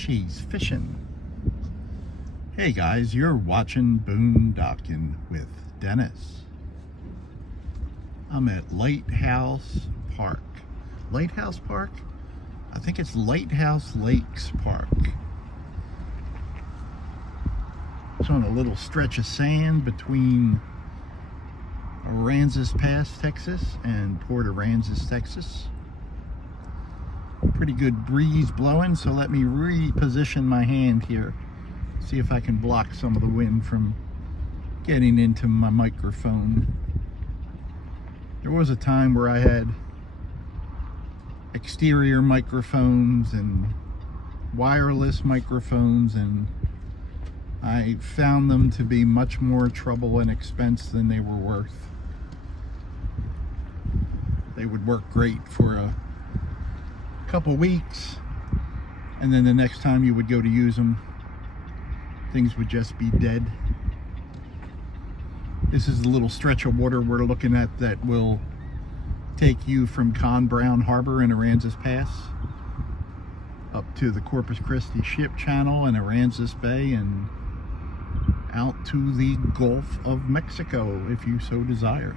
She's fishing. Hey guys, you're watching Boondocking with Dennis. I'm at Lighthouse Park. Lighthouse Park? I think it's Lighthouse Lakes Park. It's on a little stretch of sand between Aransas Pass, Texas and Port Aransas, Texas. Pretty good breeze blowing, so let me reposition my hand here. See if I can block some of the wind from getting into my microphone. There was a time where I had exterior microphones and wireless microphones, and I found them to be much more trouble and expense than they were worth. They would work great for a couple weeks, and then the next time you would go to use them, things would just be dead. This is the little stretch of water we're looking at that will take you from Con Brown Harbor in Aransas Pass up to the Corpus Christi Ship Channel and Aransas Bay and out to the Gulf of Mexico if you so desire.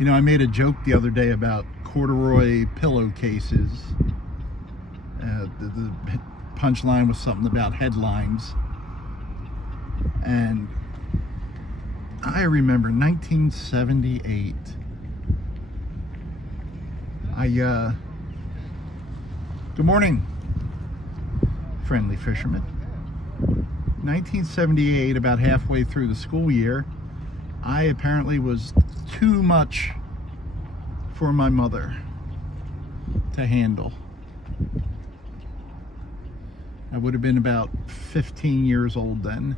You know, I made a joke the other day about corduroy pillowcases. The punchline was something about headlines. And I remember 1978. Good morning, friendly fisherman. 1978, about halfway through the school year, I apparently was too much for my mother to handle. I would have been about 15 years old then.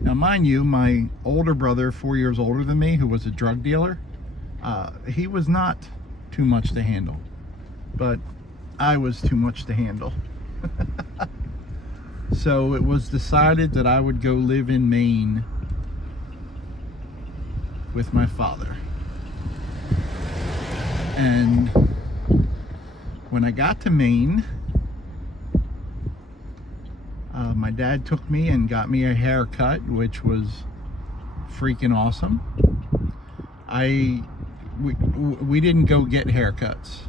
Now, mind you, my older brother, 4 years older than me, who was a drug dealer, he was not too much to handle, but I was too much to handle. So it was decided that I would go live in Maine with my father. And when I got to Maine, my dad took me and got me a haircut, which was freaking awesome. We didn't go get haircuts.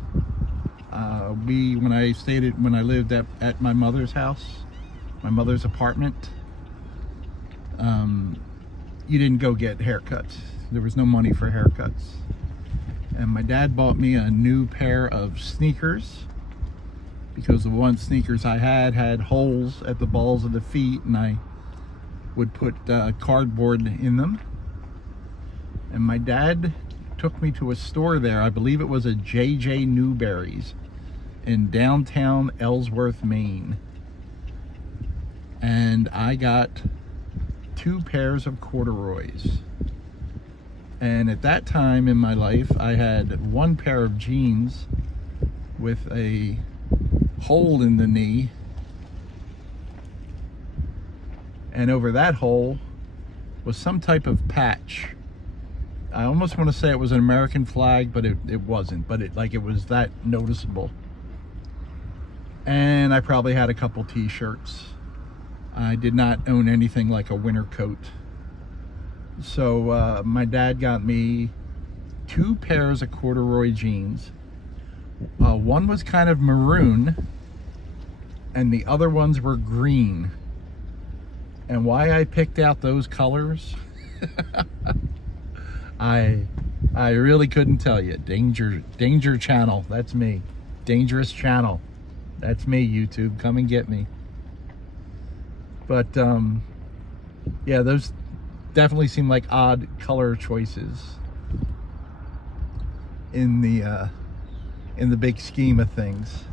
When I lived at my mother's house, my mother's apartment, you didn't go get haircuts. There was no money for haircuts. And my dad bought me a new pair of sneakers because the one sneakers I had holes at the balls of the feet, and I would put cardboard in them. And my dad took me to a store there. I believe it was a J.J. Newberry's in downtown Ellsworth, Maine. And I got 2 pairs of corduroys. And at that time in my life, I had 1 pair of jeans with a hole in the knee, and over that hole was some type of patch. I almost want to say it was an American flag, but it wasn't, but it was that noticeable. And I probably had a couple t-shirts. I did not own anything like a winter coat. So my dad got me 2 pairs of corduroy jeans. One was kind of maroon and the other ones were green. And why I picked out those colors, I really couldn't tell you. Danger channel, that's me. Dangerous channel, that's me. YouTube, come and get me. But yeah, those definitely seem like odd color choices in the big scheme of things.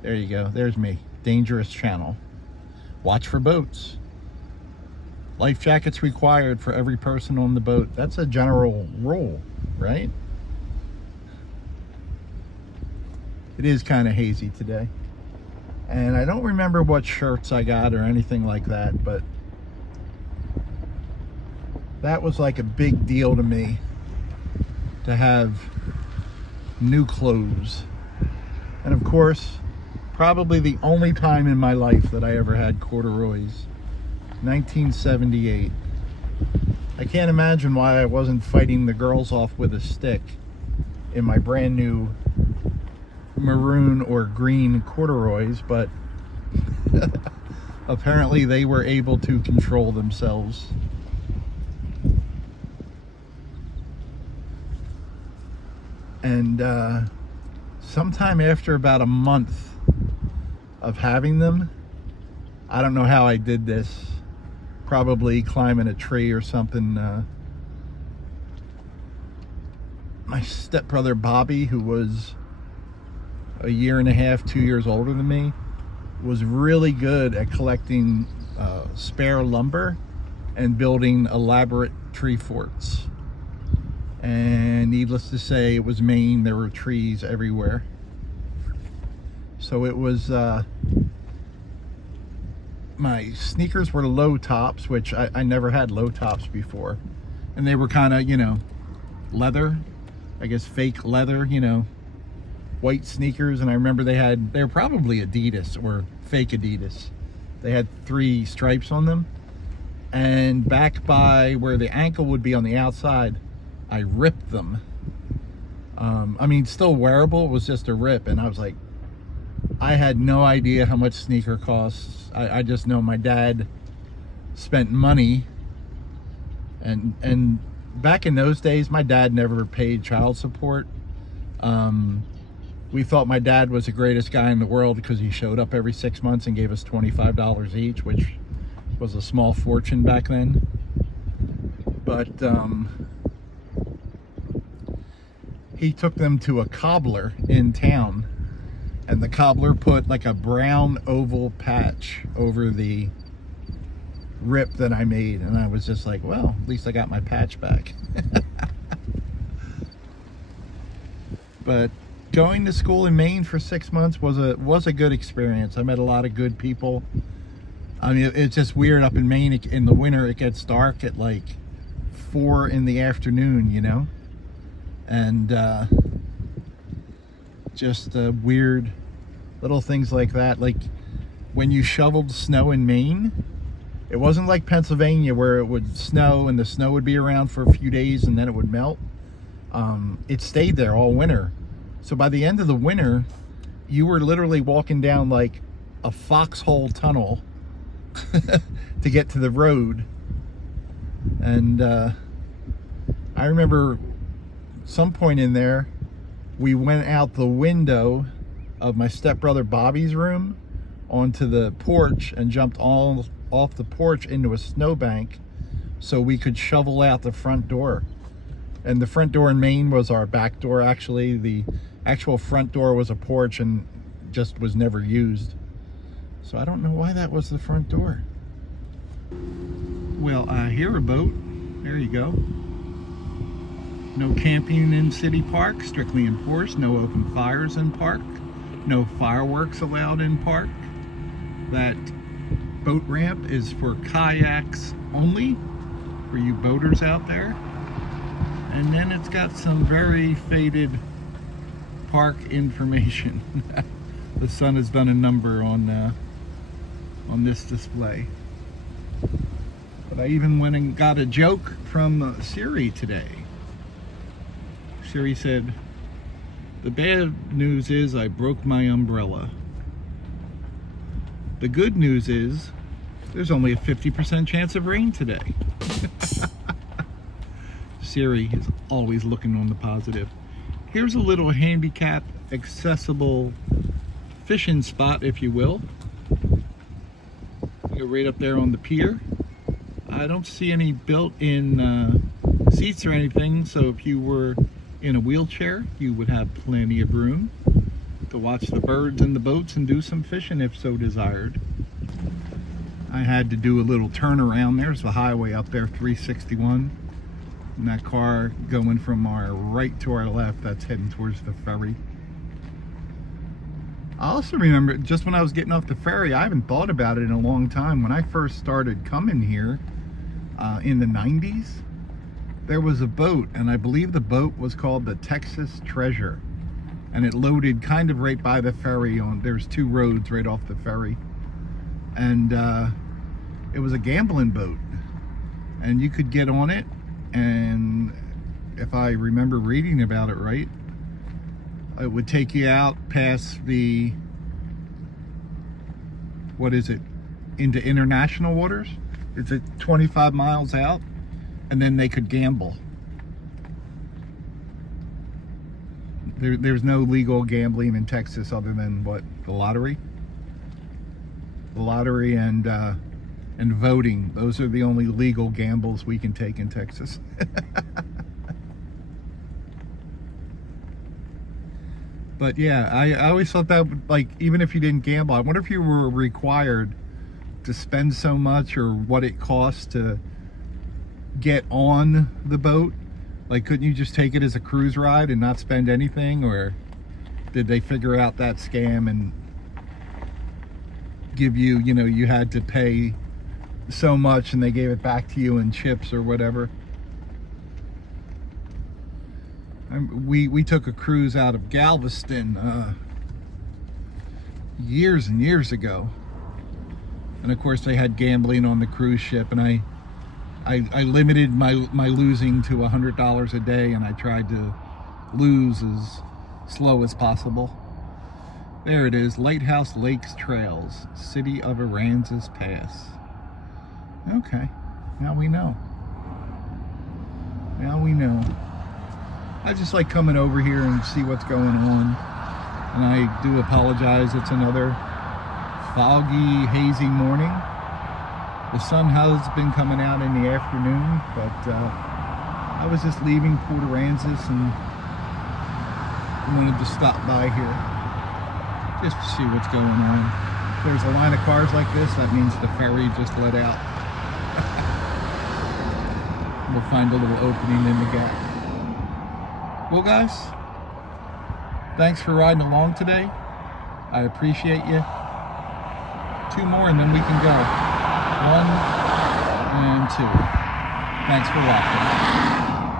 There you go. There's me. Dangerous channel. Watch for boats. Life jackets required for every person on the boat. That's a general rule, right? It is kind of hazy today. And I don't remember what shirts I got or anything like that, but that was like a big deal to me, to have new clothes. And of course, probably the only time in my life that I ever had corduroys, 1978. I can't imagine why I wasn't fighting the girls off with a stick in my brand new maroon or green corduroys, but apparently they were able to control themselves. And sometime after about a month of having them, I don't know how I did this, probably climbing a tree or something. My stepbrother Bobby, who was a year and a half, 2 years older than me, was really good at collecting spare lumber and building elaborate tree forts. And needless to say, it was Maine. There were trees everywhere. So it was, my sneakers were low tops, which I never had low tops before. And they were kind of, leather, I guess fake leather, white sneakers. And I remember they were probably Adidas or fake Adidas. They had 3 stripes on them. And back by where the ankle would be on the outside, I ripped them. Still wearable, it was just a rip. And I was like, I had no idea how much sneaker costs. I just know my dad spent money. And back in those days, my dad never paid child support. We thought my dad was the greatest guy in the world because he showed up every 6 months and gave us $25 each, which was a small fortune back then. But he took them to a cobbler in town, and the cobbler put like a brown oval patch over the rip that I made, and I was just like, well, at least I got my patch back. But going to school in Maine for 6 months was a good experience. I met a lot of good people. It's just weird up in Maine. In the winter, it gets dark at like 4 in the afternoon, and just weird little things like that. Like when you shoveled snow in Maine, it wasn't like Pennsylvania where it would snow and the snow would be around for a few days and then it would melt. It stayed there all winter. So by the end of the winter, you were literally walking down like a foxhole tunnel to get to the road. And I remember some point in there, we went out the window of my stepbrother Bobby's room onto the porch and jumped all off the porch into a snowbank so we could shovel out the front door. And the front door in Maine was our back door, actually. The actual front door was a porch and just was never used. So I don't know why that was the front door. Well, I hear a boat. There you go. No camping in city park, strictly enforced. No open fires in park. No fireworks allowed in park. That boat ramp is for kayaks only, for you boaters out there. And then it's got some very faded park information. The sun has done a number on this display. But I even went and got a joke from Siri today. Siri said, "The bad news is I broke my umbrella. The good news is there's only a 50% chance of rain today." Siri is always looking on the positive. Here's a little handicap accessible fishing spot, if you will. You're right up there on the pier. I don't see any built-in seats or anything, so if you were in a wheelchair, you would have plenty of room to watch the birds and the boats and do some fishing if so desired. I had to do a little turnaround. There's the highway up there, 361. And that car going from our right to our left, that's heading towards the ferry. I also remember, just when I was getting off the ferry, I haven't thought about it in a long time. When I first started coming here in the 90s, there was a boat, and I believe the boat was called the Texas Treasure. and it loaded kind of right by the ferry. There's 2 roads right off the ferry, and it was a gambling boat, and you could get on it, and if I remember reading about it right, it would take you out past the, what is it, into international waters. It's at 25 miles out, and then they could gamble. There's no legal gambling in Texas other than what, the lottery and voting. Those are the only legal gambles we can take in Texas. But yeah, I always thought that, like, even if you didn't gamble, I wonder if you were required to spend so much, or what it costs to get on the boat. Like, couldn't you just take it as a cruise ride and not spend anything? Or did they figure out that scam and give you, you know, you had to pay so much and they gave it back to you in chips or whatever? We took a cruise out of Galveston years and years ago, and of course they had gambling on the cruise ship, and I limited my losing to $100 a day, and I tried to lose as slow as possible. There it is, Lighthouse Lakes Trails, City of Aransas Pass. Okay, now we know. Now we know. I just like coming over here and see what's going on. And I do apologize, it's another foggy, hazy morning. The sun has been coming out in the afternoon, but I was just leaving Port Aransas and wanted to stop by here just to see what's going on. If there's a line of cars like this, that means the ferry just let out. We'll find a little opening in the gap. Well, guys, thanks for riding along today. I appreciate you. 2 more and then we can go. 1 and 2. Thanks for watching.